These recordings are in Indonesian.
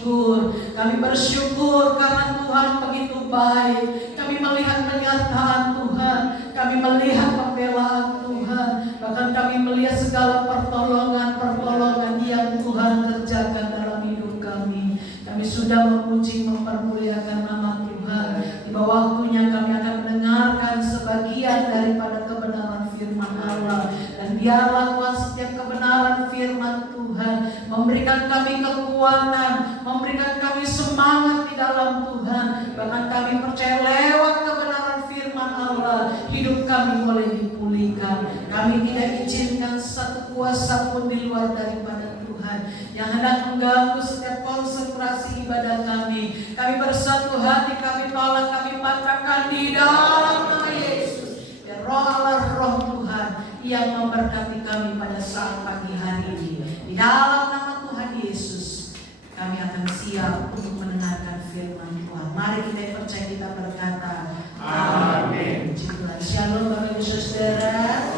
Kami bersyukur karena Tuhan begitu baik. Kami melihat penyertaan Tuhan, kami melihat pembelaan Tuhan, bahkan kami melihat segala pertolongan yang Tuhan kerjakan dalam hidup kami. Kami sudah memuji mempermuliakan nama Tuhan. Di bawah waktunya kami akan mendengarkan sebagian daripada kebenaran firman Allah. Dan biarlah Tuhan setiap kebenaran firman Tuhan memberikan kami kekuatan, memberikan kami semangat di dalam Tuhan. Bahkan kami percaya lewat kebenaran firman Allah hidup kami boleh dipulihkan. Kami tidak izinkan satu kuasa pun di luar daripada Tuhan yang hendak mengganggu setiap konsentrasi ibadah kami. Kami bersatu hati, kami tolak, kami patahkan di dalam nama Yesus. Ya Roh Allah, Roh Tuhan yang memberkati kami pada saat pagi hari ini. Di dalam nama Tuhan Yesus, kami akan siap untuk mendengarkan firman Tuhan. Mari kita percaya, kita berkata, amin. Shalom Bapak Ibu Saudara.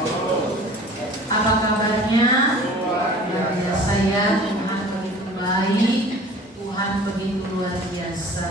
Apa kabarnya? Luar biasa ya, Tuhan begitu baik, Tuhan begitu luar biasa.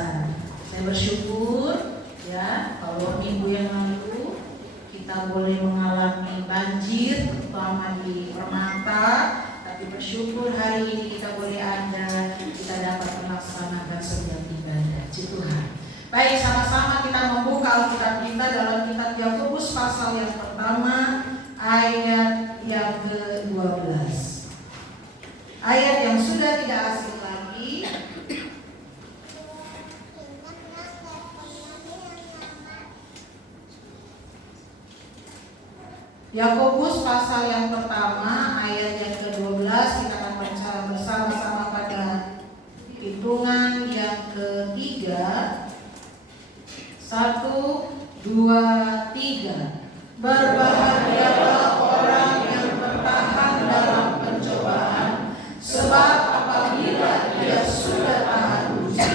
Saya bersyukur ya, kalau minggu yang lalu kita boleh mengalami banjir, terutama di Permata. Tapi bersyukur hari ini kita boleh ada, kita dapat melaksanakan sebuah ibadah. Puji Tuhan. Baik, sama-sama kita membuka Alkitab kita dalam kitab Yakobus pasal yang pertama, ayat yang ke-12. Ayat yang sudah tidak asing lagi. Yakobus pasal yang pertama, ayat yang ke-12, kita akan baca bersama-sama pada hitungan yang ketiga. 1, 2, 3. Berbahagialah orang yang bertahan dalam pencobaan, sebab apabila ia sudah tahan uji,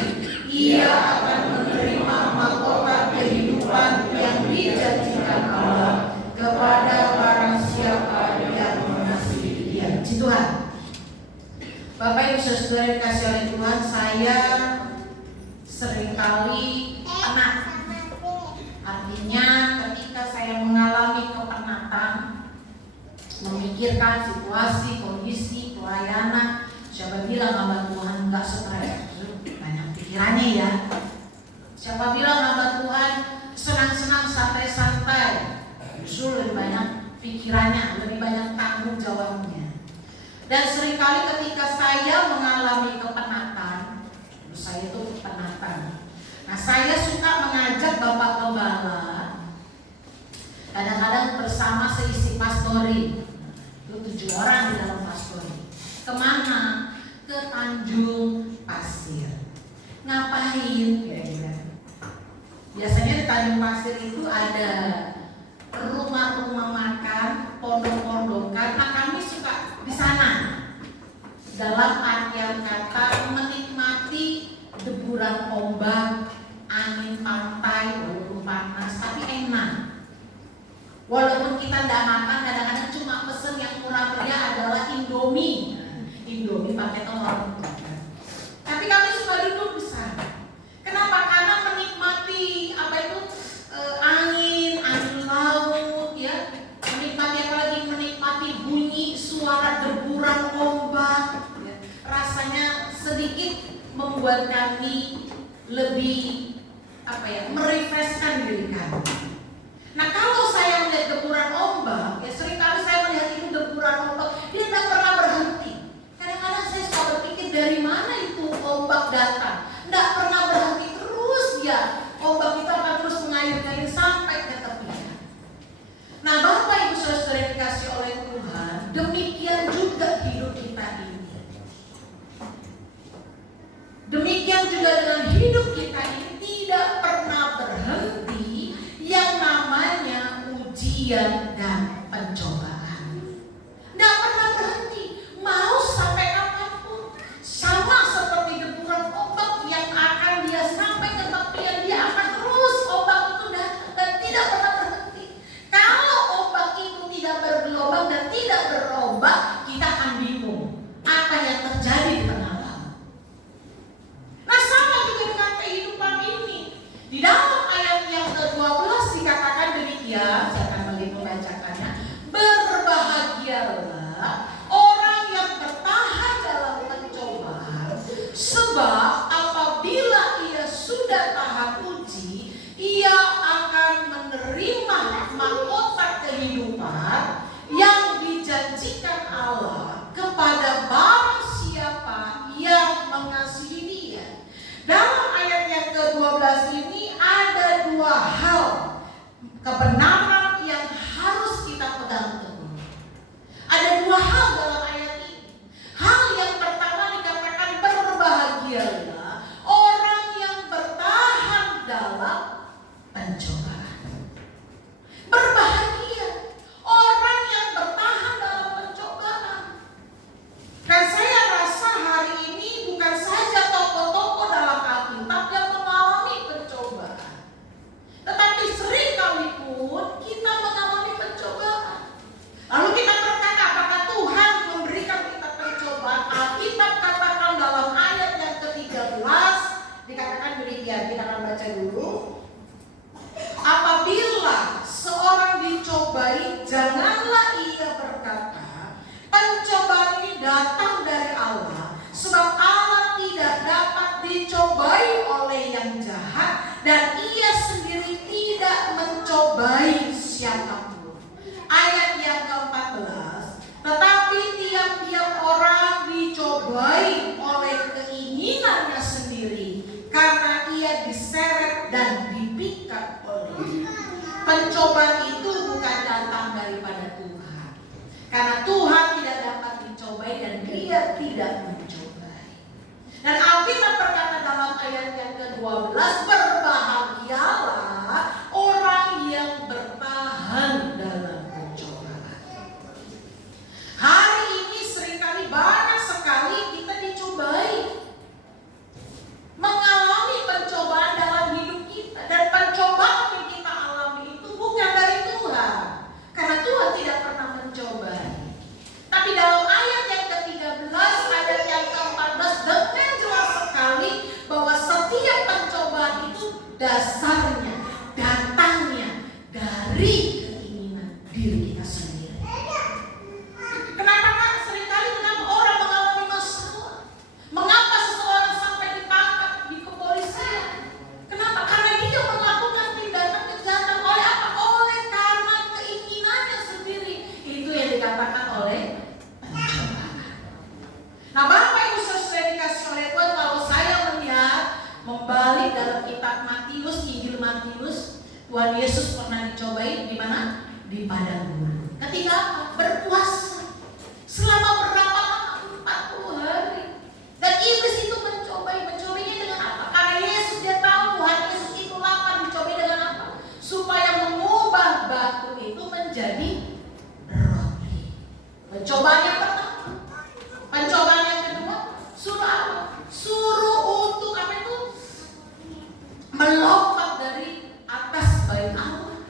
ia akan menerima mahkota kehidupan yang dijanjikan Allah kepada barang siapa yang mengasihi Dia. Puji Tuhan. Bapak Ibu Saudara dikasihi oleh Tuhan, saya seringkali penat. Artinya ketika saya mengalami kepenatan, memikirkan situasi, kondisi, pelayanan, siapa bilang hamba Tuhan enggak stres? Banyak pikirannya ya. Siapa bilang hamba Tuhan senang-senang, santai-santai? Justru lebih banyak pikirannya, lebih banyak tanggung jawabnya. Dan seringkali ketika saya mengalami kepenatan, saya itu kepenatan. Nah, saya suka mengajak Bapak Gembala, kadang-kadang bersama seisi pastori, itu 7 orang di dalam pastori. Kemana? Ke Tanjung Pasir. Ngapain? Biasanya di Tanjung Pasir itu ada rumah-rumah makan, pondok-pondokan. Nah, kami suka di sana. Dalam artian kata menikmati deburan ombak, angin pantai, walaupun panas tapi enak. Walaupun kita tidak makan, kadang-kadang cuma pesen yang murah meriah adalah Indomie. Indomie pakai telur. Tapi kami suka duduk di sana. Kenapa? Karena menikmati apa itu angin laut, ya. Menikmati apalagi menikmati bunyi suara deburan ombak. Ya. Rasanya sedikit membuat kami lebih merefreshkan diri kami. Nah, kalau saya melihat deburan ombak, ya seringkali saya melihat itu deburan ombak, dia tidak pernah berhenti. Kadang-kadang saya suka berpikir dari mana itu ombak datang. Tidak pernah berhenti, terus ya ombak kita akan terus mengalir sampai ke tepi. Nah, Bapak Ibu Saudara dikasih oleh Tuhan, demikian juga hidup kita ini. Demikian juga dengan hidup kita ini tidak pernah berhenti yang namanya ujian dan pencobaan. Tidak pernah berhenti, mau sampai kapanpun. Sama seperti deburan ombak yang akan dia sampai ke tepian, dia akan terus ombak itu datang dan tidak pernah berhenti. Kalau ombak itu tidak bergelombang dan tidak berombak, kita akan bingung apa yang terjadi di tengah laut. sudah tahap uji, ia akan menerima mahkota kehidupan yang dijanjikan Allah kepada barang siapa yang mengasihi Dia. Dalam ayat yang ke-12 ini ada dua hal kebenaran yang harus kita pegang teguh. Ada dua hal dalam ayat ini. Hal yang pertama dikatakan berbahagialah orang yang bertahan dalam pencobaan. Berbahagia orang yang bertahan dalam pencobaan. Dan saya rasa hari ini bukan saja tokoh-tokoh dalam Alkitab yang mengalami pencobaan, tetapi seringkali pun kita mengalami pencobaan. Lalu kita berkata, apakah Tuhan memberikan kita pencobaan? Alkitab katakan dalam ayat yang ke-13 dikatakan demikian. Kita akan baca dulu. Apabila seorang dicobai, janganlah ia berkata, pencobaan ini datang dari Allah, sebab Allah tidak dapat dicobai oleh yang jahat, dan ia sendiri tidak mencobai siapapun. Ayat yang ke-14, tetapi tiap-tiap orang dicobai oleh keinginannya sendiri, karena ia diseret dan dipikat olehnya. Pencobaan itu bukan datang daripada Tuhan, karena Tuhan tidak dapat dicobai dan Dia tidak mencobai. Dan Alkitab berkata dalam ayat yang ke-12, berbahagialah orang yang bertahan dalam pencobaan. Hari ini seringkali banyak sekali kita dicobai, mengalami pencobaan dalam hidup kita, dan pencobaan yang kita alami itu bukan dari Tuhan, karena Tuhan tidak pernah mencobai. Tapi dalam ayat yang ke-13, ayat yang ke-14 dengan jelas sekali bahwa setiap pencobaan itu dasarnya, datangnya dari keinginan diri kita sendiri. Kenapa kan seringkali orang mengalami masalah? Mengapa seseorang sampai ditangkap di kepolisian? Kenapa? Karena dia melakukan tindakan kejahatan. Oleh apa? Oleh karena keinginannya sendiri. Itu yang dikatakan oleh pencobaan. Nah, Bapak Ibu Saudara dikasih oleh Tuhan, kalau saya melihat membalik dalam kitab Matius, Injil Matius, Tuhan Yesus pernah dicobai di mana? Di padang gurun. Ketika berpuasa selama berapa lama? 40 hari. Dan iblis itu mencobainya dengan apa? Karena Yesus, dia tahu Tuhan Yesus itu lapar, dicobai dengan apa? Supaya mengubah batu itu menjadi roti. Pencobaan yang pertama. Pencobaan yang kedua, suruh apa? Suruh untuk apa itu? Melompat dari atas bait Allah.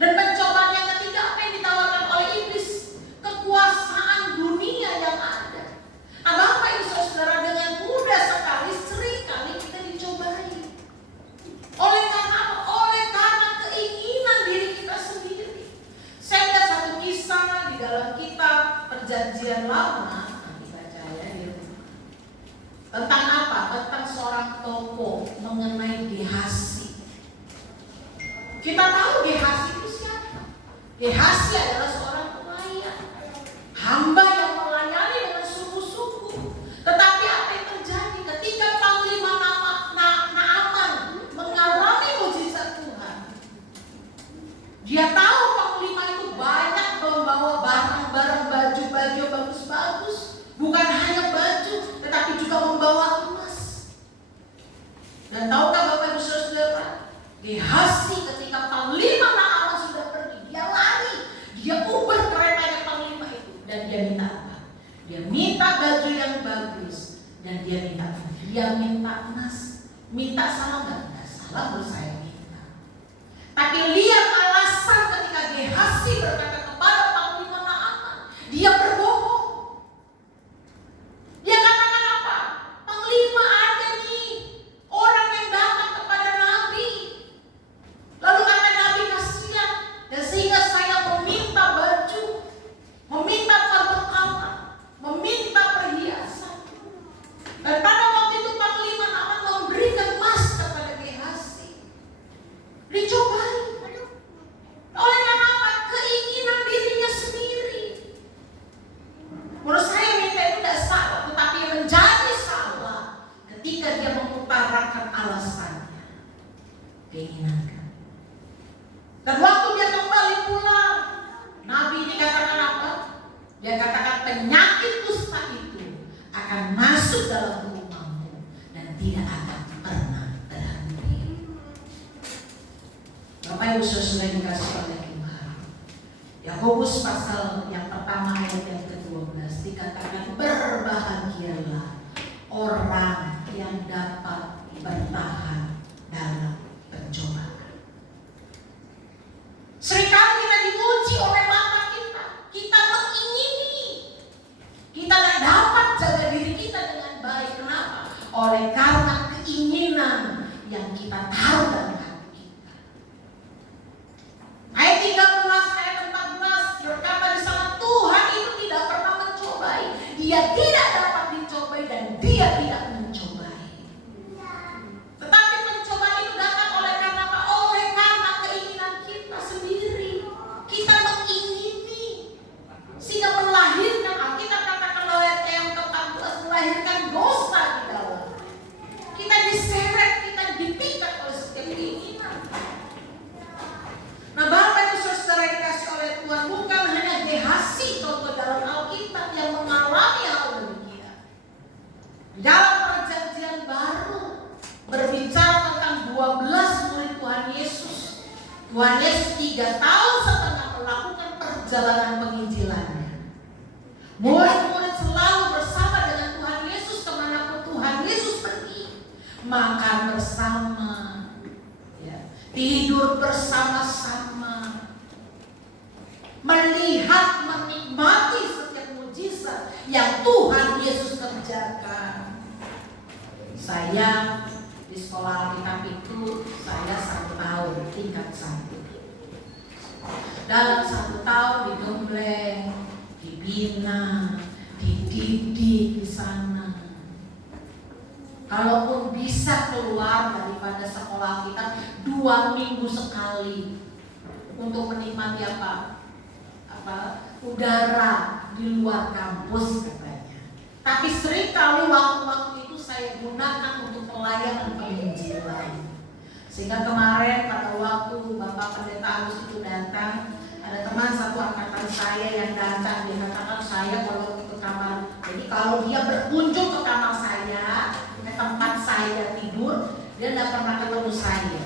Dan pencobaan yang ketiga, apa yang ditawarkan oleh iblis? Kekuasaan dunia yang ada. Nah, Bapak Ibu Saudara, dengan mudah sekali seringkali kita dicobai. Oleh karena apa? Oleh karena keinginan diri kita sendiri. Saya lihat satu kisah di dalam kitab Perjanjian Lama, dibaca ya, tentang apa? Tentang seorang tokoh mengenai Gehasi. Kita tahu Gehasi itu siapa? Gehasi adalah seorang pelayan, hamba yang melayani dengan sungguh-sungguh. Tetapi apa yang terjadi ketika Panglima Naaman mengalami mujizat Tuhan? Dia tahu Panglima itu banyak membawa barang-barang, baju-baju bagus-bagus. Bukan hanya baju, tetapi juga membawa emas. Dan tahukah Bapak Ibu Saudara, Gehasi ketika Panglima Naaman sudah pergi, dia lari, dia ubah keretanya Panglima itu, dan dia minta apa? Dia minta baju yang bagus, dan dia minta emas. Minta salah nggak? Nggak salah, menurut saya minta. Tapi lihat alasan ketika Gehasi berkata kepada Panglima Naaman, dia berbohong. Dia katakan apa? Panglima, ada nih orang yang datang kepada Nabi. Lalu kata Nabi, kasihan, dan sehingga saya meminta baju, meminta perbekalan, meminta perhiasan. Dan pada waktu itu Panglima Naaman memberikan emas kepada mengutarakan alasannya, keinginan kamu. Dan waktu dia kembali pulang, Nabi ini katakan apa? Dia katakan penyakit kusta itu akan masuk dalam rumahmu dan tidak akan pernah berhenti. Bapak Ibu Saudara dikasih oleh Tuhan, Yakobus pasal yang pertama ayat yang ke-12 dikatakan berbahagialah orang yang dapat bertahan dalam pencobaan. Seringkali kita diuji oleh mata kita. Kita mengingini. Kita tidak dapat jaga diri kita dengan baik. Kenapa? Oleh karena keinginan yang kita taruh dalam hati kita. Ayat 13, ayat 14 berkata di sana, Tuhan itu tidak pernah mencobai. Dia tidak dapat dicobai dan dia tidak mencobai. Tetapi pencobaan itu datang oleh karena apa? Oleh karena keinginan kita sendiri. Kita mengingini sehingga melahirkan, Alkitab katakan ayat yang ke-14, melahirkan dosa di dalam. Kita diseret, kita dipikat oleh setiap keinginan. Nah, Bapak Ibu Saudara dikasih oleh Tuhan, bukan hanya Gehazi contoh dalam Alkitab yang mengalami hal demikian. Dalam Perjanjian Baru berbicara tentang 12 murid Tuhan Yesus. Tuhan Yesus 3 tahun setengah melakukan perjalanan penginjilannya. Murid-murid selalu bersama dengan Tuhan Yesus kemanapun Tuhan Yesus pergi. Makan bersama, ya, tidur bersama-sama, melihat, menikmati setiap mujizat yang Tuhan Yesus kerjakan. Saya di sekolah Alkitab itu saya 1 tahun tingkat 1. Dalam 1 tahun digembleng, dibina, dididik di sana. Kalaupun bisa keluar daripada sekolah kita 2 minggu sekali untuk menikmati udara di luar kampus katanya. Tapi seringkali waktu-waktu itu saya gunakan untuk pelayanan penginjilan. Sehingga kemarin pada waktu Bapak Pendeta Agus itu datang, ada teman satu angkatan saya yang datang, dia katakan saya kalau ke kamar. Jadi kalau dia berkunjung ke kamar saya, ke tempat saya tidur, dia tidak pernah ketemu saya.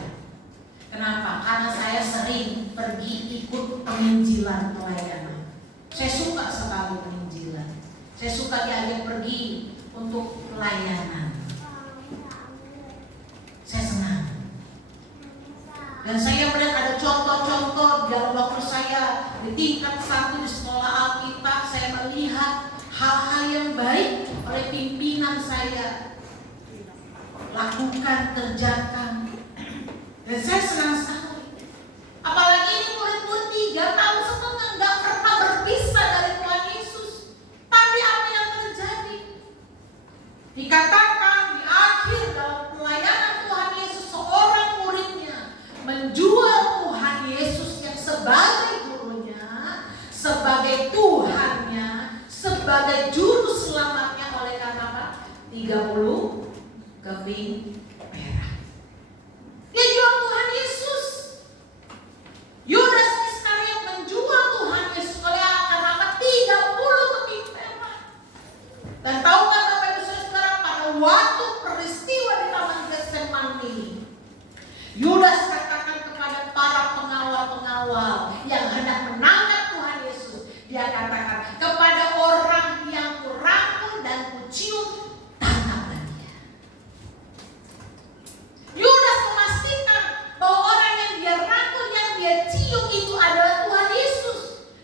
Kenapa? Karena saya sering pergi ikut penginjilan pelayanan. Saya suka sekali penginjilan. Saya suka diajak pergi untuk pelayanan. Saya senang. Dan saya melihat ada contoh-contoh dalam waktu saya di tingkat 1 di sekolah Alkitab, saya melihat hal-hal yang baik oleh pimpinan saya lakukan, kerjakan. Dan saya senang sekali. Apalagi ini murid-murid 3 tahun setengah gak pernah berpisah dari Tuhan Yesus. Tapi apa yang terjadi? Dikatakan di akhir dalam pelayanan Tuhan Yesus, seorang muridnya menjual Tuhan Yesus yang sebagai gurunya, sebagai Tuhannya, sebagai juru selamatnya oleh karena apa? 30 keping perak. Dia jual Tuhan Yesus. Yudas Iskariot menjual Tuhan Yesus oleh karena apa? 30 keping perak. Dan tahukah Bapak Ibu Saudara, pada waktu peristiwa di Taman Getsemani, Yudas katakan kepada para pengawal-pengawal yang hendak menangkap Tuhan Yesus, dia katakan kepada orang yang kurangkul dan kucium, tangkaplah dia. Yudas memastikan bahwa orang yang dia rangkul, yang dia cium itu adalah Tuhan Yesus,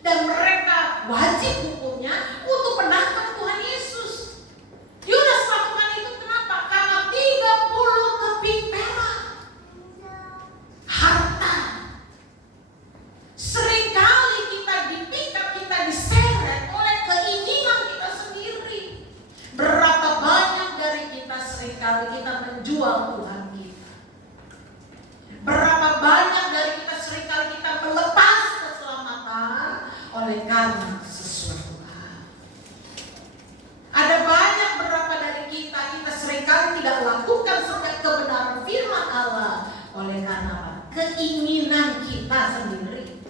dan mereka wajib hukumnya untuk menangkap Tuhan Yesus. Yudas lakukan itu kenapa? Karena 30 keping perak. Harta. Seringkali kita dipikat, kita diseret oleh keinginan kita sendiri. Berapa banyak dari kita seringkali kita menjual Tuhan kita. Berapa banyak dari kita seringkali kita melepas keselamatan oleh karena sesuatu hal. Ada banyak berapa dari kita seringkali tidak lakukan setiap kebenaran karena apa? Keinginan kita sendiri.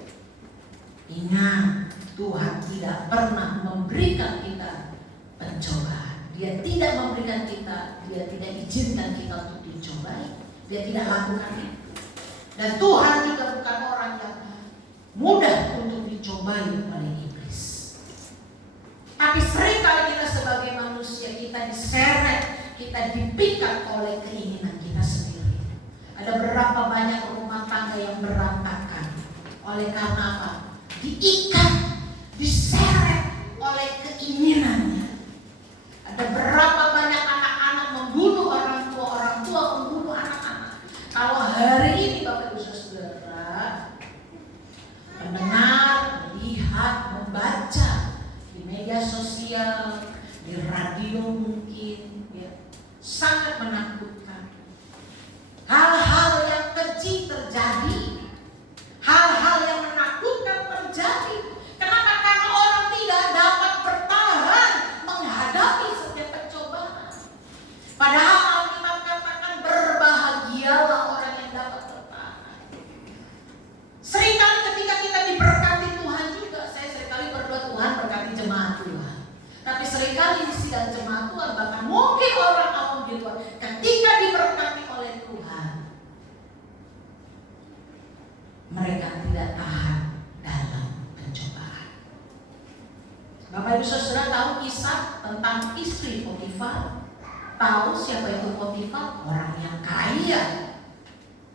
Ingat, Tuhan tidak pernah memberikan kita pencobaan. Dia tidak memberikan kita, Dia tidak izinkan kita untuk dicobai. Dia tidak lakukan itu. Dan Tuhan juga bukan orang yang mudah untuk dicobai oleh iblis. Tapi seringkali kita sebagai manusia, kita diseret, kita dipikat oleh keinginan kita sendiri. Ada berapa banyak rumah tangga yang berantakan oleh karena apa? Diikat, diseret oleh keinginannya. Ada berapa banyak anak-anak membunuh orang tua membunuh anak-anak. Kalau hari ini Bapak Ibu Saudara mendengar, melihat, membaca di media sosial, di radio mungkin, ya, sangat menakutkan. Hal-hal yang keji terjadi, hal-hal yang menakutkan terjadi. Kenapa? Karena orang tidak dapat bertahan menghadapi setiap pencobaan. Padahal Alkitab katakan berbahagialah orang yang dapat bertahan. Seringkali ketika kita diberkati Tuhan juga, saya seringkali berdoa Tuhan berkati jemaat Tuhan. Tapi seringkali di sidang jemaat Tuhan, bahkan mungkin orang awam di luar, ketika diberkati oleh Tuhan, mereka tidak tahan dalam pencobaan. Bapak Ibu Saudara tahu kisah tentang istri Potifar? Tahu siapa itu Potifar? Orang yang kaya,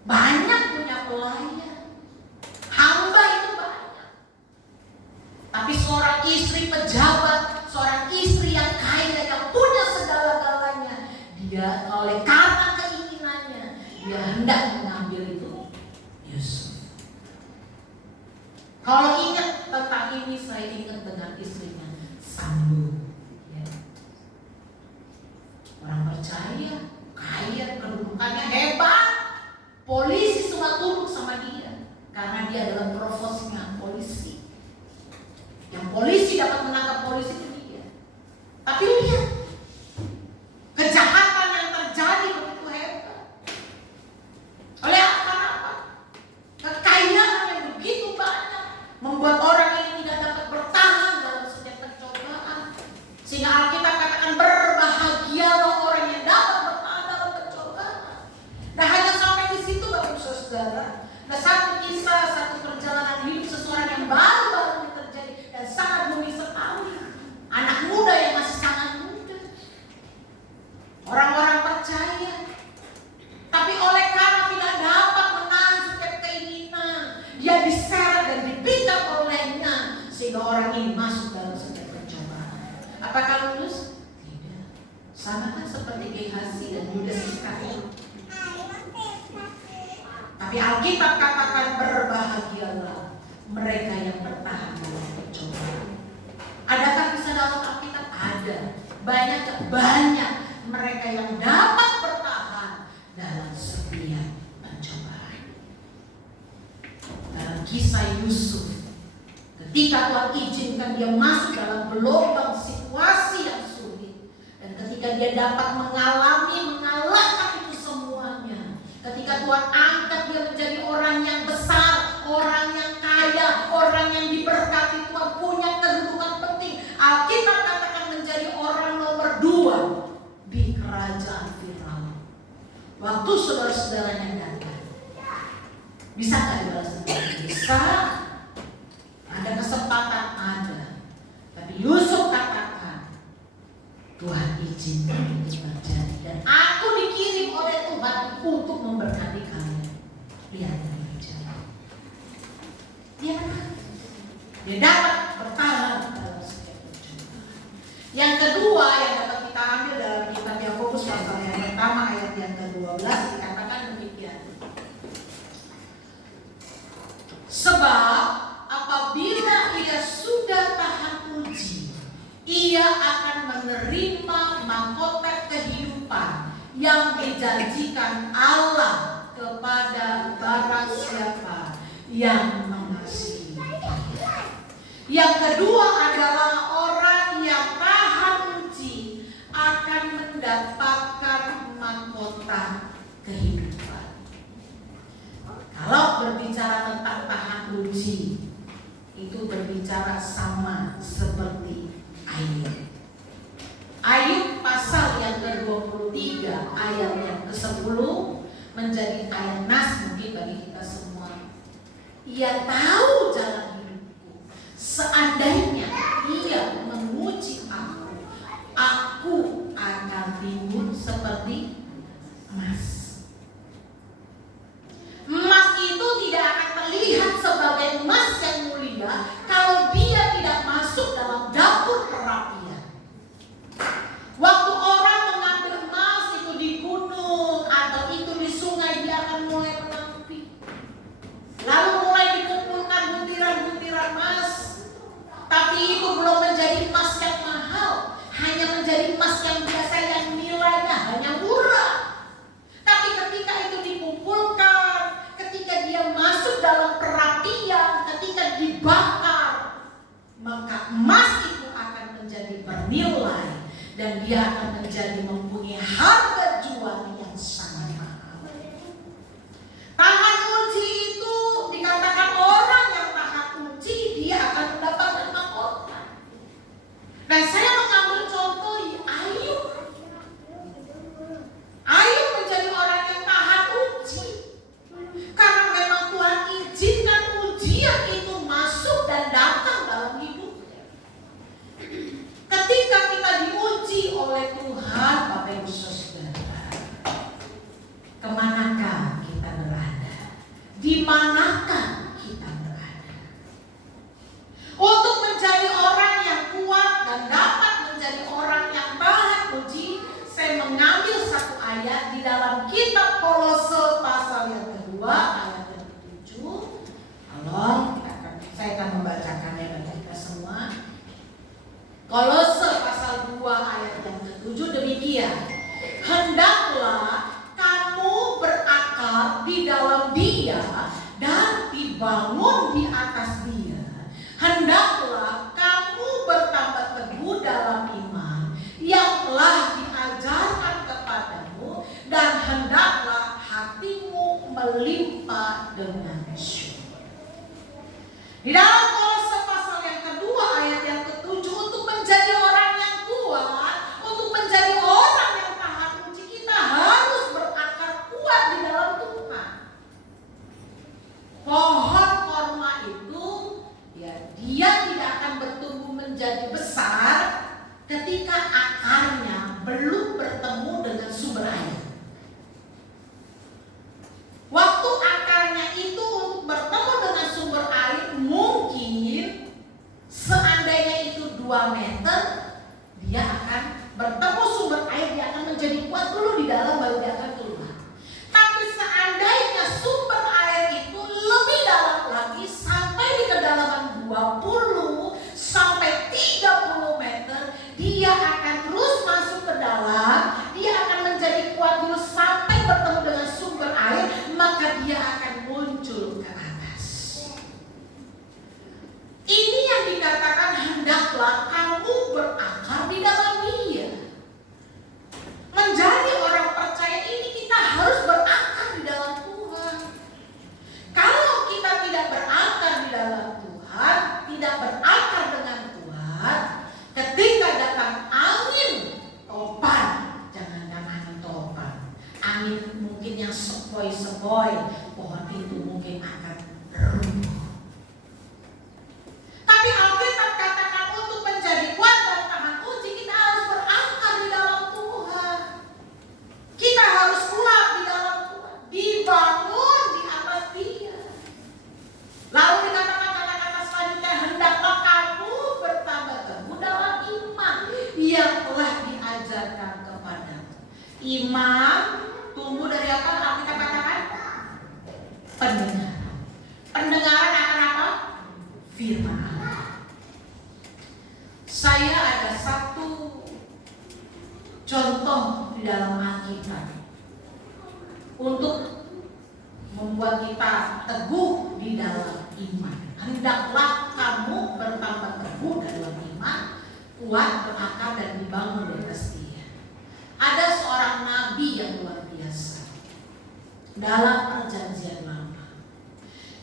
banyak punya pelayan, hamba itu banyak. Tapi seorang istri pejabat, seorang istri yang kaya, yang punya segala-galanya, dia oleh karena keinginannya, dia hendak mengambil itu Yusuf. Kalau ingat tentang ini, saya ingat dengan istrinya Sambu, ya. Orang percaya, kaya, kedudukannya hebat, polisi semua tunduk sama dia karena dia adalah provosnya polisi. Yang polisi dapat menangkap polisi itu dia. Tapi lihat kejahatan yang terjadi begitu hebat. Oleh apa? Kekayaan yang begitu banyak membuat orang ini tidak dapat bertahan dalam setiap pencobaan. Sehingga Alkitab katakan berbahagialah orang yang dapat bertahan dalam pencobaan. Nah, hanya sampai di situ Bapak Ibu Saudara. Nah, satu kisah, satu perjalanan hidup seseorang yang baru-baru terjadi dan sangat bumi sekali. Anak muda yang masih sangat muda. Orang-orang percaya. Tapi oleh karena tidak dapat menahan setiap keinginan, dia diseret dan dipikat olehnya, sehingga orang ini masuk dalam setiap pencobaan. Apakah lulus? Tidak. Sama kan seperti Gehazi dan Yudas Iskariot. Tapi Alkitab katakan berbahagialah mereka yang bertahan dalam pencobaan. Adakah kisah dalam Alkitab? Ada. Banyak mereka yang dapat bertahan dalam setiap pencobaan. Dalam kisah Yusuf, ketika Tuhan izinkan dia masuk dalam gelombang situasi yang sulit, dan ketika dia dapat mengalahkan itu semuanya, ketika Tuhan angkat dia menjadi orang yang besar, orang yang kaya, orang yang diberkati Tuhan, punya kedudukan penting, Alkitab katakan menjadi orang nomor 2 di kerajaan Firaun. Waktu saudara-saudaranya datang, bisakah saudara-saudara? Bisa. Ada kesempatan, ada. Tapi Yusuf katakan, Tuhan izinkan itu terjadi dan aku dikirim oleh Tuhan untuk memberkati kalian. Lihat yang terjadi. Dia dapat bertahan dalam setiap pencobaan. Yang kedua yang dapat kita ambil dalam kitab Yakobus pasal yang pertama ayat yang ke-12 dikatakan demikian. Sebab apabila ia sudah tahan uji, ia akan menerima mahkota kehidupan yang dijanjikan Allah kepada barang siapa yang mengasihi dia. Yang kedua adalah orang yang tahan uji akan mendapatkan mahkota kehidupan. uji itu berbicara sama seperti Ayub. Ayub pasal yang ke-23 ayat yang ke-10 menjadi ayat nas mungkin bagi kita semua. Ia tahu jalan hidupku. Seandainya ia menguji aku akan timbul seperti emas. Emas itu tidak akan terlihat sebagai emas yang mulia kalau dia tidak masuk dalam dapur perapian. Waktu orang mengambil emas itu di gunung atau itu di sungai, dia akan mulai menampi. Lalu mulai dikumpulkan butiran-butiran emas. Tapi itu belum menjadi emas yang mahal, hanya menjadi emas yang biasa yang nilainya hanya murah. Tapi ketika itu dikumpulkan, ketika dia masuk dalam perapian, ketika dibakar, maka emas itu akan menjadi bernilai dan dia akan menjadi mempunyai harga jual yang sangat mahal. Tahan uji itu dikatakan orang yang tahan uji dia akan mendapatkan mahkota. Dan saya mengambil contoh Ayub. Ayub menjadi orang yang tahan uji karena memang Tuhan izinkan ujian itu masuk dan datang dalam hidupnya. Ketika kita diuji oleh Tuhan, Bapak Ibu Saudara, kemanakah kita berada? Di manakah kita berada? Untuk menjadi orang yang kuat dan dapat menjadi orang yang tahan uji, saya mengambil satu ayat di dalam kitab Kolose pasal yang kedua ayat yang ke-7. Saya akan membacakannya bagi kita semua. Kolose pasal 2 ayat yang ke-7 demikian. Hendaklah kamu berakar di dalam Dia dan dibangun di atas Dia. Hendaklah kamu bertambah teguh dalam iman yang telah diajarkan kepadamu, dan hendaklah hatimu melimpah dengan syukur. Di dalam Kolose pasal yang kedua ayat yang ke-7, untuk menjadi orang yang kuat, untuk menjadi orang yang tahan uji, kita harus berakar kuat di dalam Tuhan. Pohon korma itu ya, dia tidak akan bertumbuh menjadi besar ketika akarnya belum bertemu dengan sumber air. Waktu akarnya itu untuk bertemu dengan sumber air, mungkin seandainya itu 2 meter, dia akan bertemu sumber air, dia akan menjadi kuat dulu di dalam, baru dia akan keluar. Tapi seandainya sumber air itu lebih dalam lagi, sampai di kedalaman 20 sampai 30 meter, dia akan terus masuk ke dalam, dia akan menjadi kuat dulu sampai bertemu dengan sumber air, maka dia akan muncul ke atas. Ini yang dikatakan hendaklah kamu berakar di dalam Dia. Menjadi orang percaya ini kita harus berakar di dalam Tuhan. Kalau kita tidak berakar di dalam Tuhan, tidak berakar dengan Tuhan, ketika datang angin topan, jangankan angin topan, angin mungkin yang sepoi-sepoi, pohon itu mungkin akan runtuh. Tapi Alkitab katakan untuk menjadi kuat dan tahan uji, kita harus berakar di dalam Tuhan. Kita harus kuat di dalam Tuhan, dibangun di atas Dia. Lalu dikatakan kata-kata selanjutnya, hendaklah kamu bertambah teguh dalam iman yang telah diajarkan kepadamu. Iman tumbuh dari apa? Alkitab katakan pendengaran. Pendengaran akan apa? Firman Allah. Saya ada satu contoh di dalam Alkitab untuk membuat kita teguh di dalam iman. Hendaklah kamu bertambah teguh dalam iman, kuat, berakar, dan dibangun di atas Dia. Ada seorang nabi yang luar biasa dalam Perjanjian Lama.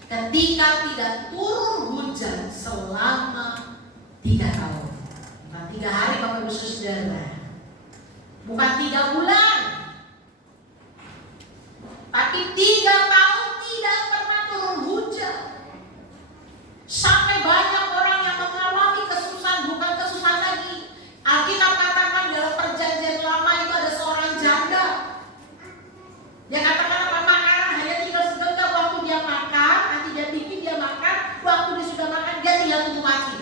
ketika tidak turun hujan selama 3 tahun. Bukan 3 hari Bapak Ibu Saudara, bukan 3 bulan, tapi 3 tahun tidak pernah turun hujan. Sampai banyak orang yang mengalami kesusahan, bukan kesusahan lagi. Alkitab katakan dalam perjanjian lama itu ada seorang janda. Dia katakan apa, makanan hanya tinggal segenggam, waktu dia makan, nanti dia bikin dia makan, waktu dia sudah makan dia tinggal tunggu mati.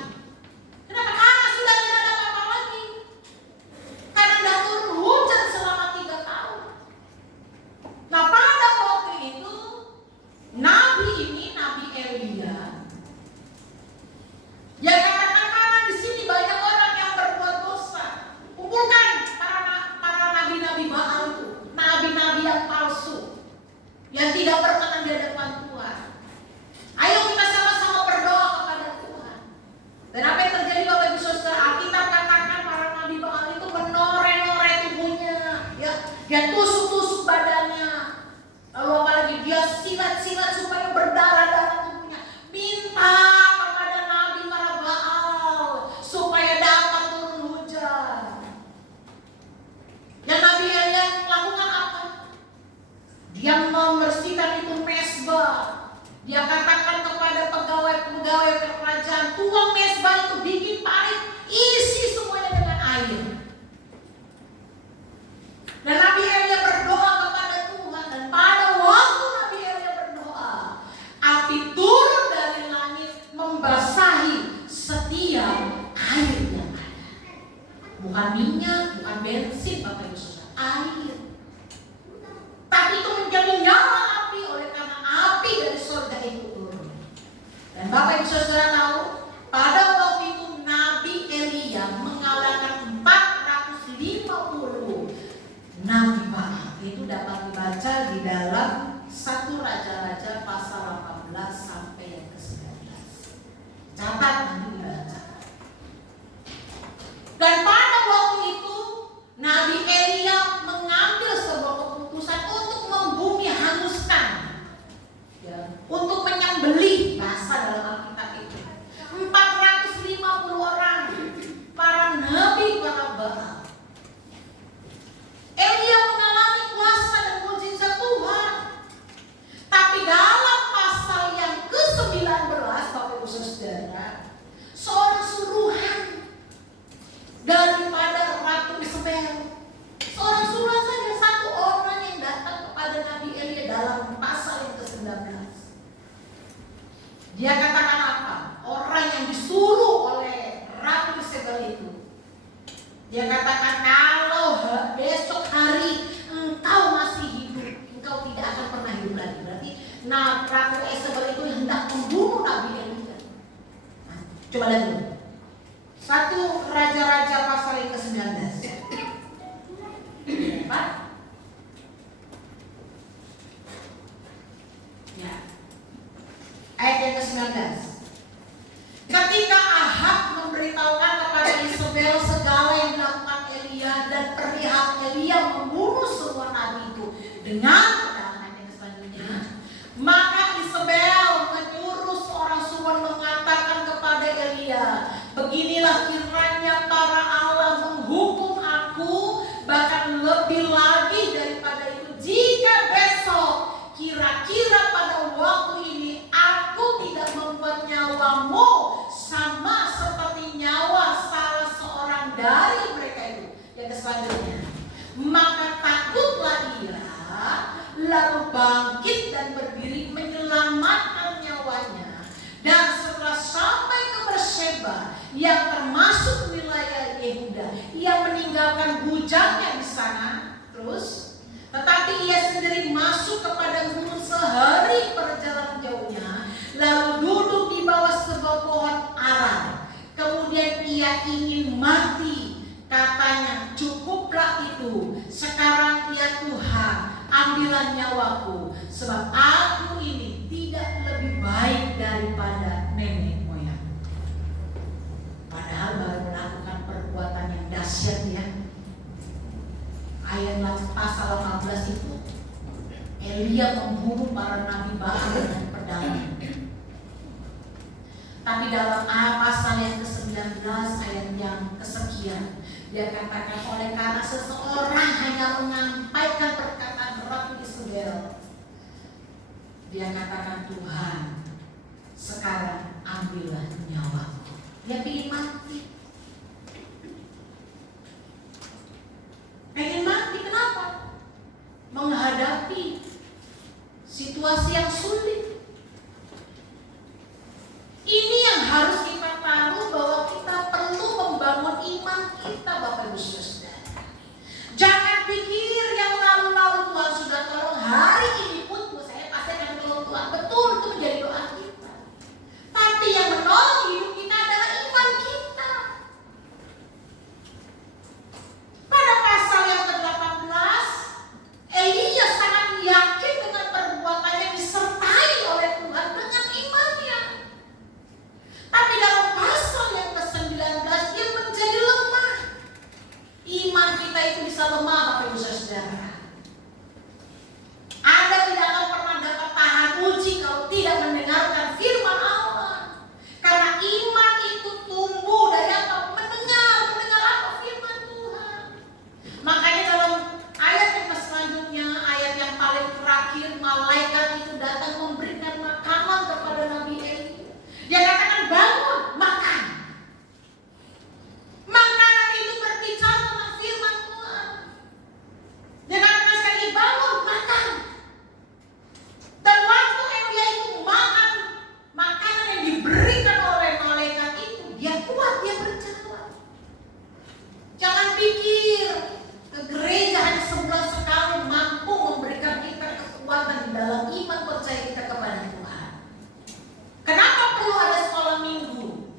Kenapa? Karena sudah tidak ada apa-apa lagi. Karena tidak turun hujan selama 3 tahun. Nah pada waktu itu Nabi ini, Nabi Elia, yang katakan karena di sini banyak orang yang berbuat dosa. Kumpulkan para nabi-nabi Baal itu, nabi-nabi yang palsu, yang tidak berkenan di hadapan Tuhan. Ayo kita sama-sama berdoa kepada Tuhan. Dan apa yang terjadi Bapak Ibu Saudara? Alkitab katakan para nabi Baal itu menoreh-noreh tubuhnya, ya, dia tusuk-tusuk badannya, lalu apalagi dia silat-silat supaya berdarah-darah tubuhnya. Minta kepada nabi para Baal supaya dapat turun hujan. Yang Nabi Elia lakukan apa? Dia membersihkan itu mezbah. Dia katakan kepada pegawai-pegawai kerajaan, tuang mezbah itu, bikin parit, isi semuanya dengan air. Dan Nabi Elia berdoa kepada Tuhan, dan pada waktu Nabi Elia berdoa, api turun dari langit membasahi setiap air yang ada. Bukan minyak, bukan bensin Bapak Ibu Saudara, air. Tapi itu menjadi nyala api oleh karena api dari surga itu turun. Dan Bapak Ibu Saudara tahu, pada waktu itu Nabi Elia mengalahkan 450 nabi Baal. Itu dapat dibaca di dalam 1 Raja-Raja pasal 18 sampai yang ke-19. Catat nanti dibaca. Dan pada waktu itu Nabi Elia mengambil sebuah keputusan untuk membumi hanguskan, ya, untuk menyembelih, bahasa dalam Alkitab itu 450 orang para nabi para Baal. Elia mengalami kuasa dan mukjizat Tuhan. Tapi dalam pasal yang ke-19 Bapak Ibu Saudara, seorang suruhan daripada Ratu Isabel, seorang suruhan saja, satu orang yang datang kepada Nabi Elia dalam pasal yang ke-19. Dia katakan apa? Orang yang disuruh oleh Ratu Isabel itu, dia katakan, kalau besok hari engkau masih hidup, engkau tidak akan pernah hidup lagi. Berarti Ratu Isabel itu hendak membunuh Nabi Elia. Nah, coba lihat dulu 1 Raja-Raja pasal yang ke-19. Ya. Ayat yang ke-19. Ketika Ahab memberitahukan kepada Isabel segala yang dilakukan Elia dan perihal Elia membunuh semua nabi itu dengan ayat yang selanjutnya, maka Isabel menyuruh seorang suruhan mengatakan kepada Elia, beginilah kiranya para Allah menghukum aku, bahkan lebih lagi daripada itu, jika besok kira-kira pada waktu ini aku tidak membuat nyawamu sama seperti nyawa salah seorang dari mereka itu. Yang selanjutnya, maka takutlah ia, lalu bangkit dan berdiri menyelamatkan nyawanya. Dan setelah sampai ke Berseba yang termasuk wilayah Yehuda, ia meninggalkan bujangnya di sana. Terus, tetapi ia sendiri masuk ke padang gurun sehari perjalanan jauhnya, lalu duduk di bawah sebuah pohon ara. Kemudian ia ingin mati. Katanya, cukuplah itu. Sekarang ya Tuhan, ambillah nyawaku, sebab aku ini tidak lebih baik daripada nenek moyang. Padahal baru melakukan perbuatan yang dahsyat, ya. Ayat pasal 15 itu, Elia membunuh para nabi Baal dengan berdamai. Tapi dalam pasal yang ke-19 ayat yang kesekian, dia katakan, oleh karena seseorang hanya menyampaikan perkataan Rabu Isabel, dia katakan, Tuhan, sekarang ambillah nyawaku. Dia ingin mati. Pengen mati, kenapa? Menghadapi situasi yang sulit. Ini yang harus kita tahu, bahwa kita perlu membangun iman kita, Bapak Ibu Saudara. Jangan pikir yang lalu-lalu Tuhan sudah tolong, hari ini pun saya pasti akan tolong Tuhan. Betul, itu menjadi doa kita. Tapi yang menolong hidup kita adalah iman kita. Pada pasal yang ke-18, Elia sangat yakin dengan perbuatannya disertai oleh Tuhan dengan imannya. Tapi dalam pasal yang ke-19 dia menjadi lemah. Iman kita itu bisa lemah, Bapak Ibu Saudara. Anda tidak akan pernah dapat tahan uji kalau tidak mendengarkan firman Allah. Karena iman itu tumbuh dari apa? Mendengar apa? Firman Tuhan. Makanya dalam ayat yang selanjutnya, ayat yang paling terakhir, malaikat itu datang memberikan makanan kepada Nabi Elia. Dia katakan, bangun, makan. Makanan itu berbicara tentang firman Tuhan. Dia katakan sekali, bangun, makan. Dan waktu Elia itu makan makanan yang diberikan oleh malaikat itu, dia kuat, dia berjalan. Jangan pikir ke gereja hanya sebulan sekali mampu memberikan kita kekuatan di dalam iman percaya kita kepada Tuhan. Kenapa perlu ada sekolah minggu?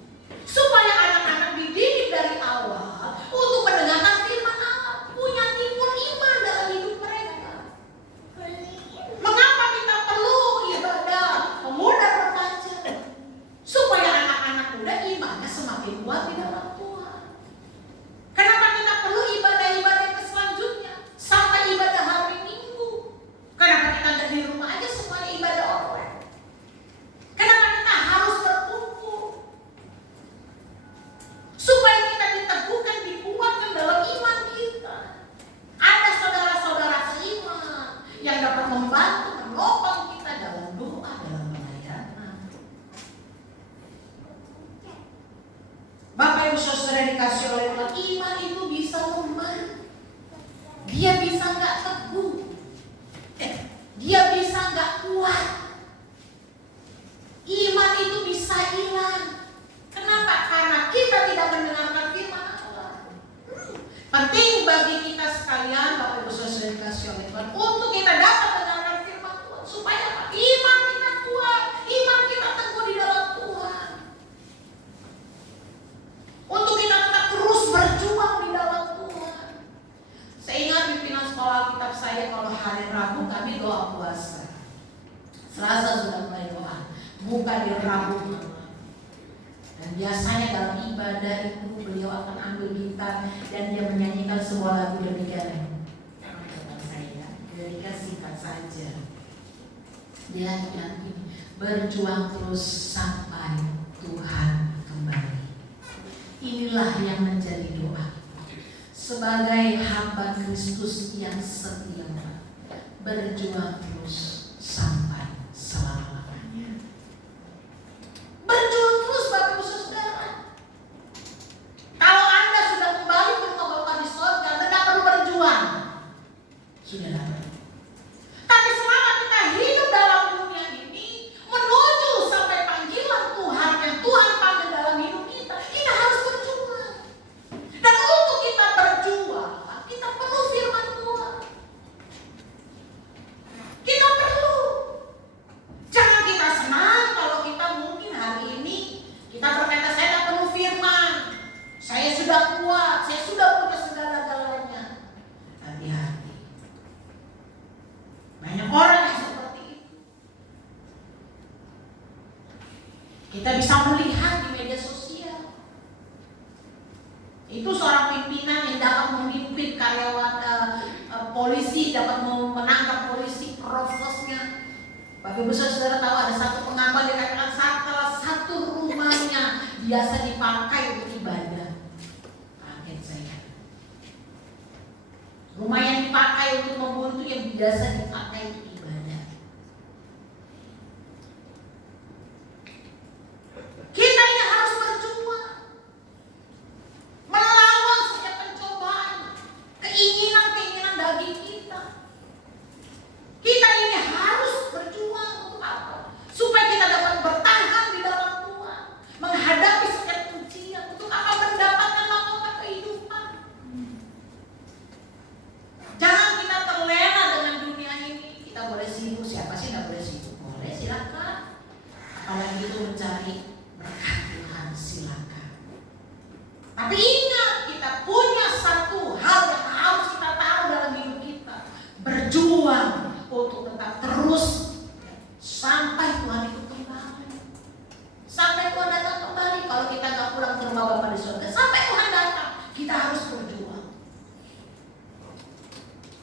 Supaya anak-anak dididik dari awal untuk mendengarkan firman Allah, punya timbul iman dalam hidup mereka. Mengapa kita perlu ibadah pemuda remaja? Supaya anak-anak muda imannya semakin kuat di dalam Tuhan. Kenapa kita perlu ibadah-ibadah yang selanjutnya sampai ibadah hari Minggu? Kenapa kita ada di rumah aja semuanya ibadah online? Kenapa kita harus berkumpul? Supaya kita diteguhkan, dikuatkan dalam iman kita. Ada saudara-saudara seiman yang dapat membantu, menopang kita dalam doa, dalam pelayanan. Bapak Ibu Saudara dikasih oleh Tuhan, iman itu bisa lemah. Dia bisa nggak teguh. Dia bisa nggak kuat. Iman itu bisa hilang. Kenapa? Karena kita tidak mendengarkan firman Allah. Penting bagi kita sekalian, Bapak Ibu Saudara dikasih oleh Tuhan, untuk kita dapat mendengarkan firman Tuhan. Supaya apa? Iman kita kuat, iman kita teguh di dalam Tuhan. Untuk kita tetap terus berjuang di dalam Tuhan. Saya ingat pimpinan sekolah Alkitab saya, kalau hari Rabu kami doa puasa. Selasa sudah mulai doa, buka di Rabu. Dan biasanya dalam ibadah itu beliau akan ambil gitar dan dia menyanyikan sebuah lagu demikian. Demikian singkat saja. Dia nyanyi, berjuang terus sampai Tuhan kembali. Inilah yang menjadi doa sebagai hamba Kristus yang setia, berjuang terus sampai selama-lamanya. Berjuang terus, Bapak Ibu Saudara. Kalau Anda sudah kembali ke rumah Bapa di surga, Anda tidak perlu berjuang. Sudah tidak perlu. Tapi selama kita hidup dalam dunia ini, menuju sampai panggilan Tuhan yang Tuhan panggil dalam hidup kita, kita harus berjuang. Dan untuk kita berjuang, kita perlu firman Tuhan. Kita perlu. Jangan kita senang kalau kita mungkin hari ini kita berkata, saya tidak perlu firman, saya sudah kuat, saya sudah punya segala-galanya. Hati-hati. Banyak orang yang seperti itu. Kita bisa melihat di media sosial. Itu seorang pimpinan yang dapat memimpin karyawan polisi, dapat menangkap polisi, provosnya. Bapak Ibu Saudara tahu ada satu pengakuan dikatakan salah satu rumahnya biasa dipakai untuk ibadah. Kaget saya. Rumah yang dipakai untuk membunuh itu yang biasa dipakai untuk ibadah. Kita ini harus berjuang melawan setiap pencobaan, keinginan daging kita. Kita ini harus berjuang untuk apa? Supaya kita dapat bertahan di dalam Tuhan, menghadapi setiap ujian. Untuk apa? Mendapatkan mahkota kehidupan. Jangan kita terlena dengan dunia ini. Kita boleh sibuk, siapa sih nggak boleh sibuk? Boleh, silakan. Apalagi itu mencari berkat Tuhan, silakan. Tapi ingat, kita punya satu hal yang harus kita tahu dalam hidup kita. Berjuang untuk tetap terus sampai Tuhan itu kembali. Sampai Tuhan datang kembali. Kalau kita nggak pulang ke rumah Bapa di surga, sampai Tuhan datang, kita harus berjuang.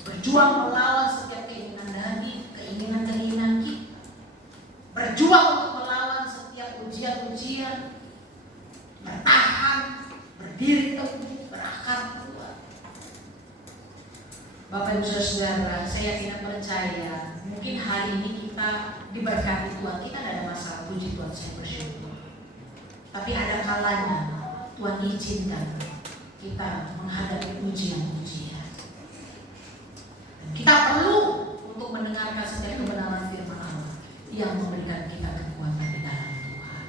Berjuang melawan setiap keinginan daging, keinginan kita. Berjuang untuk melawan setiap ujian-ujian. Bertahan, berdiri teguh, berakar kuat. Bapak Ibu Saudara, saya tidak percaya mungkin hari ini kita diberkati Tuhan, kita tidak ada masalah, puji Tuhan, saya bersyukur. Tapi ada kalanya Tuhan izinkan kita menghadapi ujian-ujian. Kita perlu untuk mendengarkan setiap kebenaran firman Allah yang memberikan kita kekuatan di dalam Tuhan.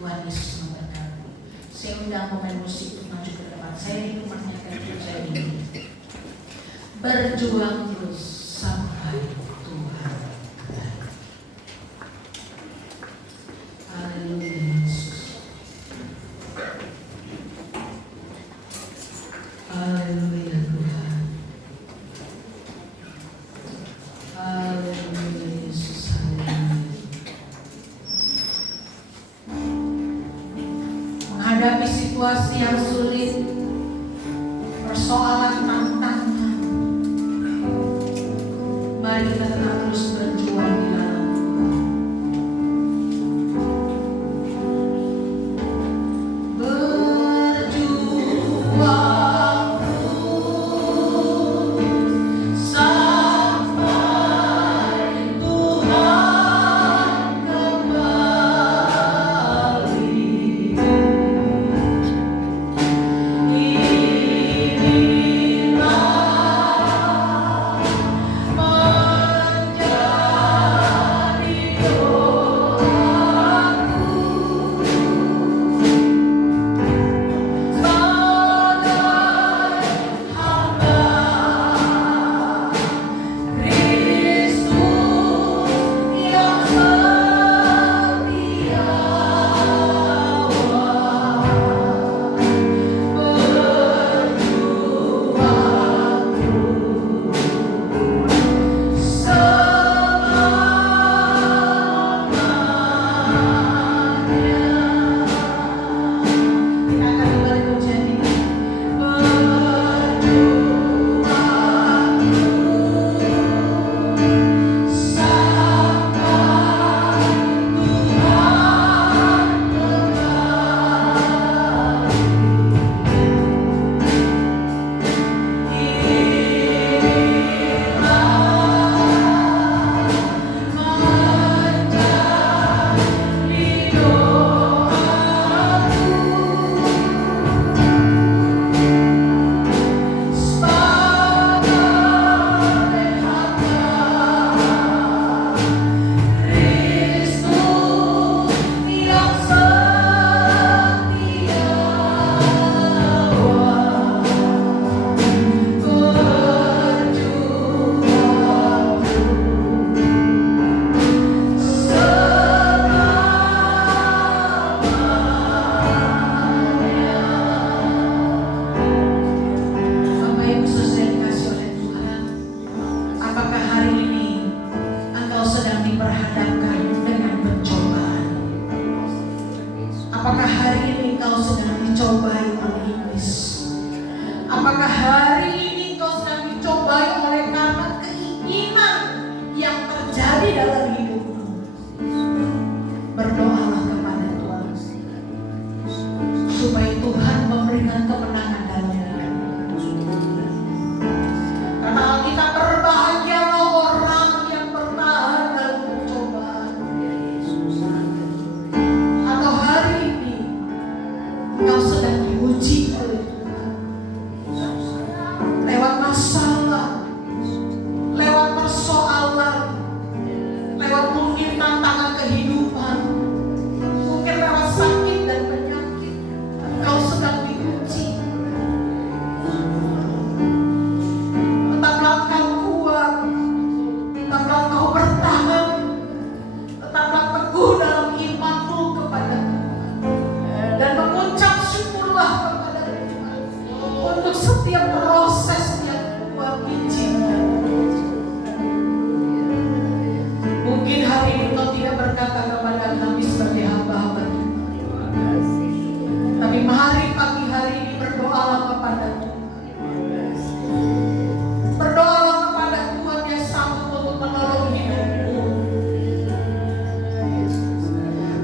Tuhan Yesus memberkati. Saya undang pemain musik untuk maju ke depan. Saya di rumahnya kan saya ini. Berjuang terus sampai Tuhan. Haleluya Yesus. Haleluya Tuhan. Haleluya Yesus. Haleluya. Menghadapi situasi yang sulit, persoalan tantangan, mari kita tetap terus berjuang di dalam Tuhan. Berjuang terus sampai Tuhan kembali. Apakah hari ini engkau sedang dicobai oleh iblis? Apakah hari ini engkau sedang dicobai oleh karena keinginan yang terjadi terjadi dalam hidupmu, berdoalah kepada Tuhan supaya Tuhan memberikan kemenangan dalam hidupmu. Karena kita berbahagialah orang yang bertahan dalam pencobaan. Atau hari ini kau sedang diuji oleh Tuhan lewat masalah, lewat persoalan, lewat mungkin tantangan kehidupan, mungkin lewat sakit dan penyakit. Kau sedang diuji. Tetaplah kau kuat, tetaplah kau bertahan, tetaplah teguh dalam imanmu kepada Tuhan, dan mengucap syukurlah kepada Tuhan untuk setiap proses yang Tuhan izinkan. Mungkin hari ini kau tidak berkata kepada kami sebagai hamba-hamba Tuhan, tapi mari pagi hari ini berdoalah kepada Tuhan. Berdoalah kepada Tuhan yang sanggup untuk menolong hidupmu.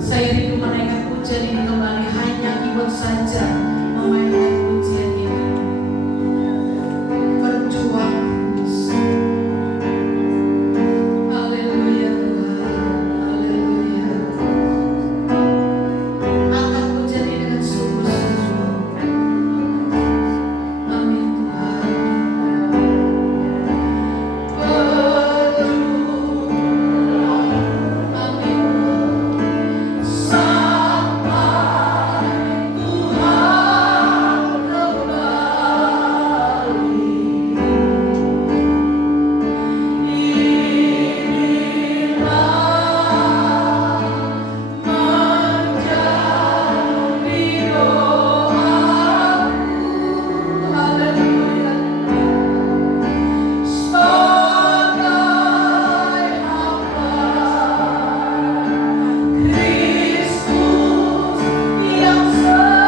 Saya rindu menaikkan pujian ini kembali, hanya keyboard saja memainkan pujian ini. Berjuang terus. Haleluya Tuhan, haleluya. Angkat pujian ini dengan sungguh-sungguh. Amin Tuhan. Amin. Sampai Tuhan kembali, inilah menjadi doaku. Haleluya. Sebagai hamba Kristus yang setia,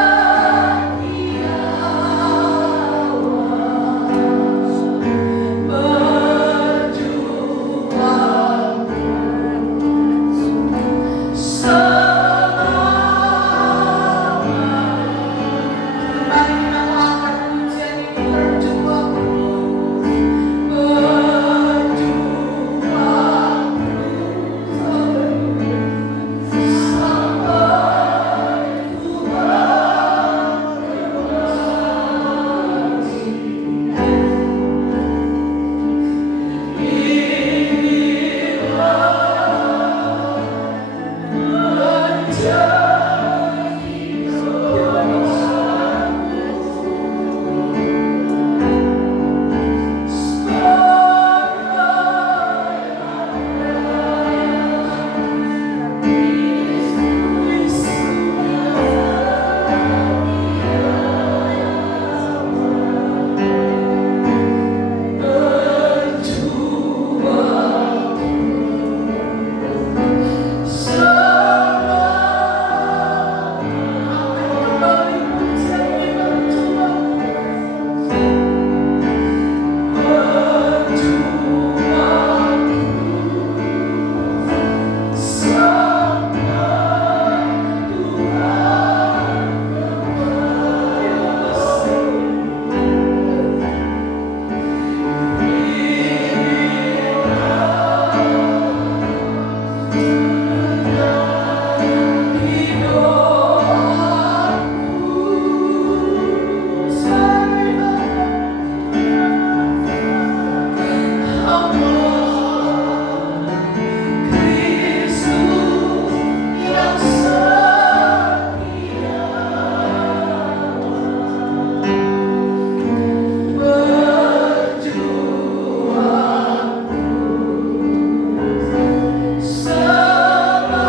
berjuang selama.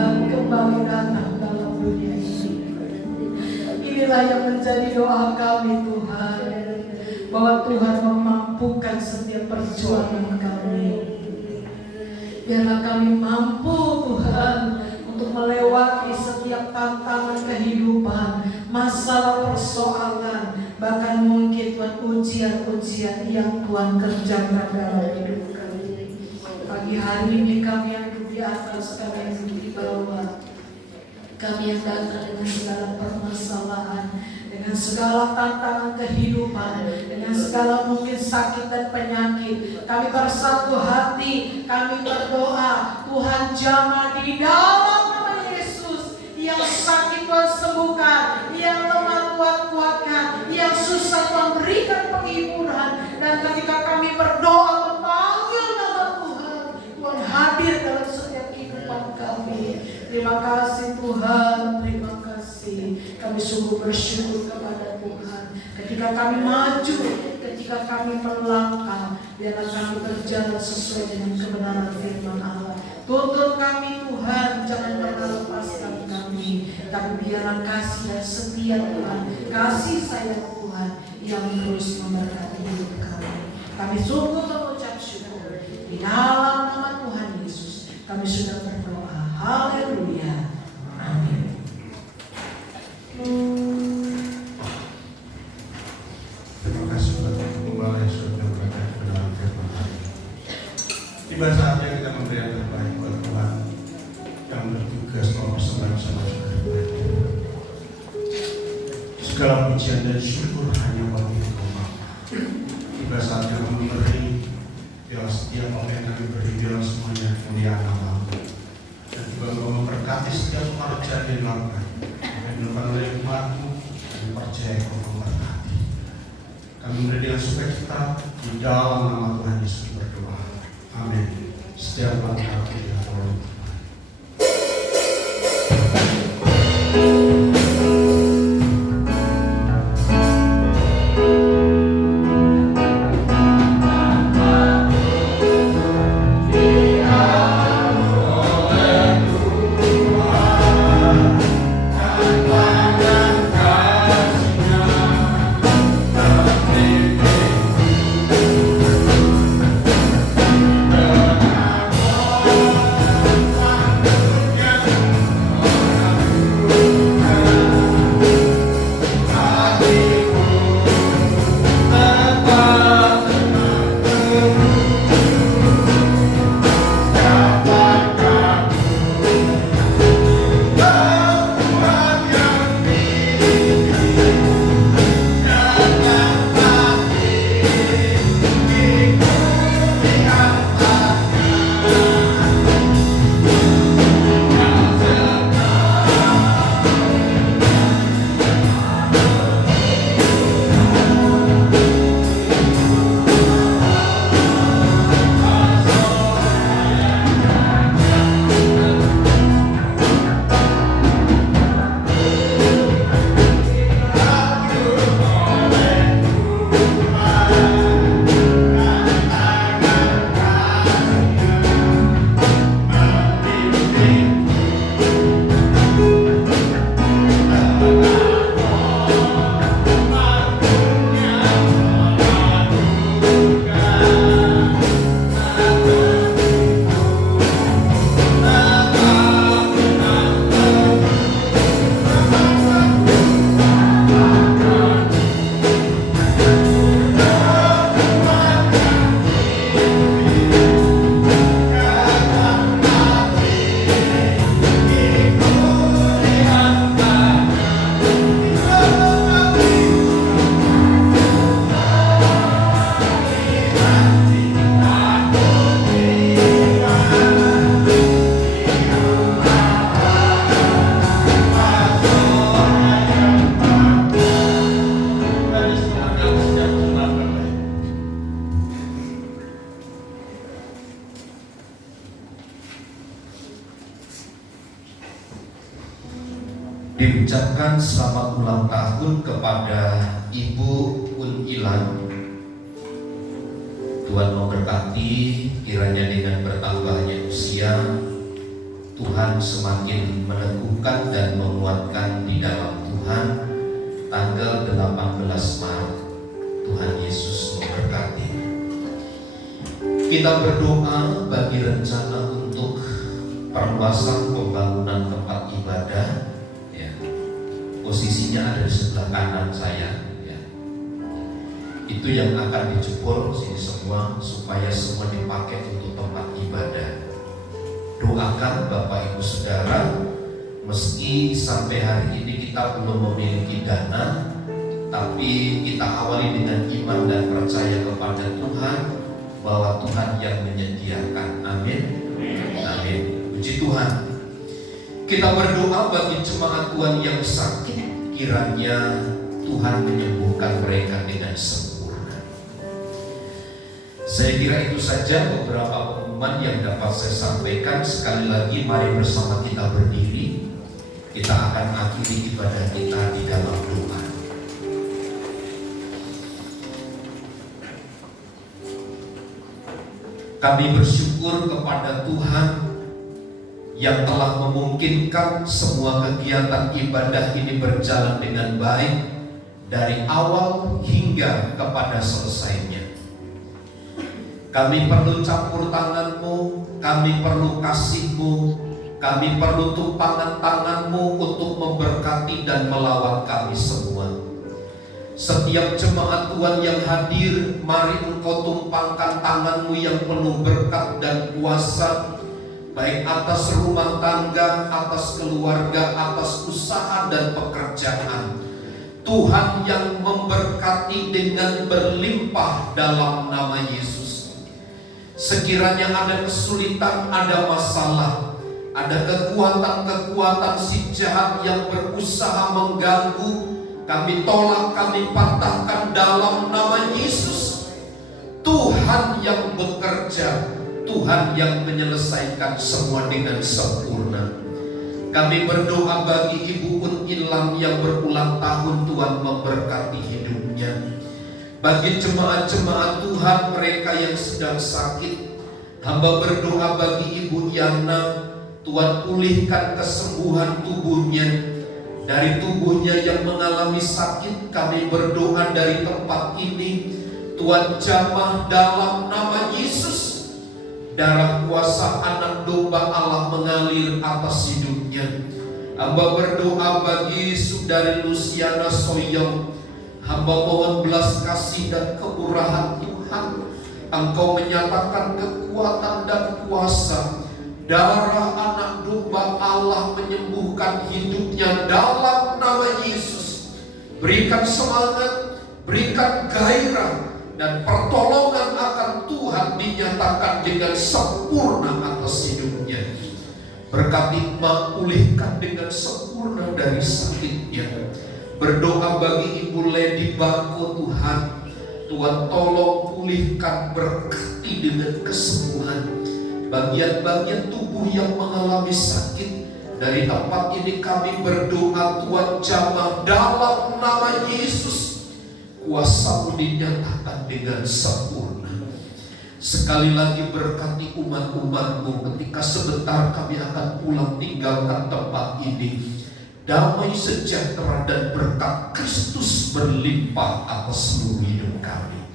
Mari kita angkat pujian ini, berjuang Inilah yang menjadi doa kami Tuhan, bahwa Tuhan memampukan setiap perjuangan kami. Biarlah kami mampu Tuhan untuk melewati setiap setiap tantangan kehidupan, masalah persoalan, bahkan mungkin Tuhan ujian-ujian yang Tuhan kerjakan dalam hidup kami. Pagi hari ini kami yang duduk di atas, kami yang duduk di bawah, kami yang datang dengan segala permasalahan, dengan segala tantangan kehidupan, dengan segala mungkin sakit dan penyakit, kami bersatu hati, kami berdoa, Tuhan jamah di dalam nama Yesus. Yang sakit Tuhan sembuhkan, yang lemah Tuhan kuatkan, yang susah Tuhan berikan penghiburan. Dan ketika kami berdoa memanggil nama Tuhan, Tuhan hadir dalam setiap kehidupan kami. Terima kasih Tuhan, terima kasih. Kami sungguh bersyukur kepada Tuhan. Ketika kami maju, ketika kami melangkah, biarlah kami berjalan sesuai dengan kebenaran firman Allah. Tuntun kami Tuhan, jangan pernah lepaskan kami. Tapi biarlah kasih dan setia Tuhan, kasih sayang Tuhan yang terus memberkati hidup kami. Kami sungguh mengucap syukur. Di dalam nama Tuhan Yesus, kami sudah berdoa. Haleluya. Amin. Terima kasih Bapak Gembala yang sudah berkata kebenaran firman hari ini. Tiba saatnya kita memberi yang terbaik buat Tuhan yang bertugas mempersembahkan saudara-saudara. Segala pujian dan syukur hanya bagi Engkau Bapa. Tiba saatnya kami memberi, biarlah setiap apa yang kami beri, biarlah semuanya kemuliaan nama-Mu. Dan juga Engkau memberkati setiap pekerjaan yang dilakukan. Yang dilakukan oleh umat-Mu, kami percaya Engkau memberkati. Kami memberi dengan sukacita di dalam nama Tuhan Yesus berdoa. Amin. Setiap langkah kita tolong. Diucapkan selamat ulang tahun kepada Ibu Unilan. Tuhan memberkati, kiranya dengan bertambahnya usia, Tuhan semakin meneguhkan dan menguatkan di dalam Tuhan. Tanggal 18 Maret, Tuhan Yesus memberkati. Kita berdoa bagi rencana untuk perluasan pembangunan tempat ibadah posisinya ada di sebelah kanan saya, ya. Itu yang akan dijebol sini semua supaya semua dipakai untuk tempat ibadah. Doakan Bapak Ibu Saudara, meski sampai hari ini kita belum memiliki dana, tapi kita awali dengan iman dan percaya kepada Tuhan bahwa Tuhan yang menyediakan. Amin. Amin. Puji Tuhan. Kita berdoa bagi jemaat Tuhan yang sakit, kiranya Tuhan menyembuhkan mereka dengan sempurna. Saya kira itu saja beberapa pengumuman yang dapat saya sampaikan. Sekali lagi mari bersama kita berdiri. Kita akan akhiri ibadah kita di dalam doa. Kami bersyukur kepada Tuhan yang telah memungkinkan semua kegiatan ibadah ini berjalan dengan baik dari awal hingga kepada selesainya. Kami perlu campur tangan-Mu, kami perlu kasih-Mu, kami perlu tumpangan tangan-Mu untuk memberkati dan melawat kami semua. Setiap jemaat Tuhan yang hadir, mari Engkau tumpangkan tangan-Mu yang penuh berkat dan kuasa, baik atas rumah tangga, atas keluarga, atas usaha dan pekerjaan. Tuhan yang memberkati dengan berlimpah dalam nama Yesus. Sekiranya ada kesulitan, ada masalah, ada kekuatan-kekuatan si jahat yang berusaha mengganggu, kami tolak, kami patahkan dalam nama Yesus. Tuhan yang bekerja, Tuhan yang menyelesaikan semua dengan sempurna. Kami berdoa bagi Ibu Un Ilam yang berulang tahun, Tuhan memberkati hidupnya. Bagi jemaat-jemaat Tuhan mereka yang sedang sakit, hamba berdoa bagi Ibu Yana, Tuhan pulihkan kesembuhan tubuhnya. Dari tubuhnya yang mengalami sakit, kami berdoa dari tempat ini, Tuhan jamah dalam nama Yesus. Darah kuasa anak domba Allah mengalir atas hidupnya. Hamba berdoa bagi Saudari Luciana Soyong. Hamba mohon belas kasih dan kemurahan Tuhan. Engkau menyatakan kekuatan dan kuasa. Darah anak domba Allah menyembuhkan hidupnya dalam nama Yesus. Berikan semangat, berikan gairah, dan pertolongan akan Tuhan dinyatakan dengan sempurna atas hidupnya. Berkati Mak, pulihkan dengan sempurna dari sakitnya. Berdoa bagi Ibu Lady Bako Tuhan. Tuhan tolong pulihkan, berkati dengan kesembuhan bagian-bagian tubuh yang mengalami sakit. Dari tempat ini kami berdoa, Tuhan jamah dalam nama Yesus. Kuasa-Mu dinyatakan dengan sempurna. Sekali lagi berkati umat-umat-Mu ketika sebentar kami akan pulang tinggalkan tempat ini. Damai sejahtera dan berkat Kristus berlimpah atas seluruh hidup kami.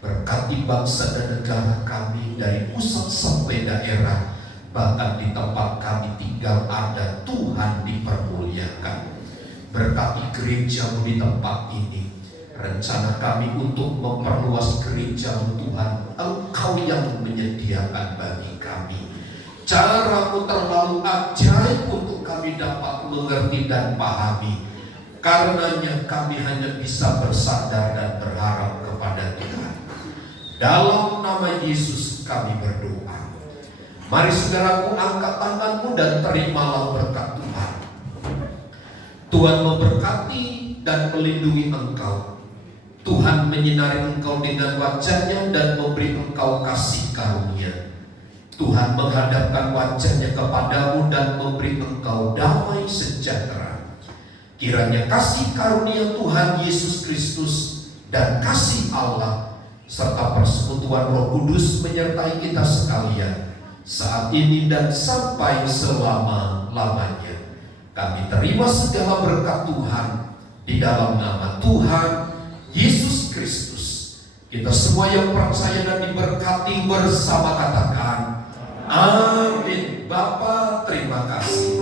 Berkati bangsa dan negara kami dari pusat sampai daerah, bahkan di tempat kami tinggal ada Tuhan dipermuliakan. Berkati gereja-Mu di tempat ini. Rencana kami untuk memperluas gereja Tuhan, Engkau yang menyediakan bagi kami. Cara-Mu terlalu ajaib untuk kami dapat mengerti dan pahami. Karenanya kami hanya bisa bersandar dan berharap kepada Tuhan. Dalam nama Yesus kami berdoa. Mari saudaraku, angkat tanganmu dan terimalah berkat Tuhan. Tuhan memberkati dan melindungi engkau. Tuhan menyinari engkau dengan wajah-Nya dan memberi engkau kasih karunia. Tuhan menghadapkan wajah-Nya kepadamu dan memberi engkau damai sejahtera. Kiranya kasih karunia Tuhan Yesus Kristus dan kasih Allah serta persekutuan Roh Kudus menyertai kita sekalian saat ini dan sampai selama-lamanya. Kami terima segala berkat Tuhan di dalam nama Tuhan Yesus Kristus. Kita semua yang percaya dan diberkati bersama katakan amin. Bapa, terima kasih.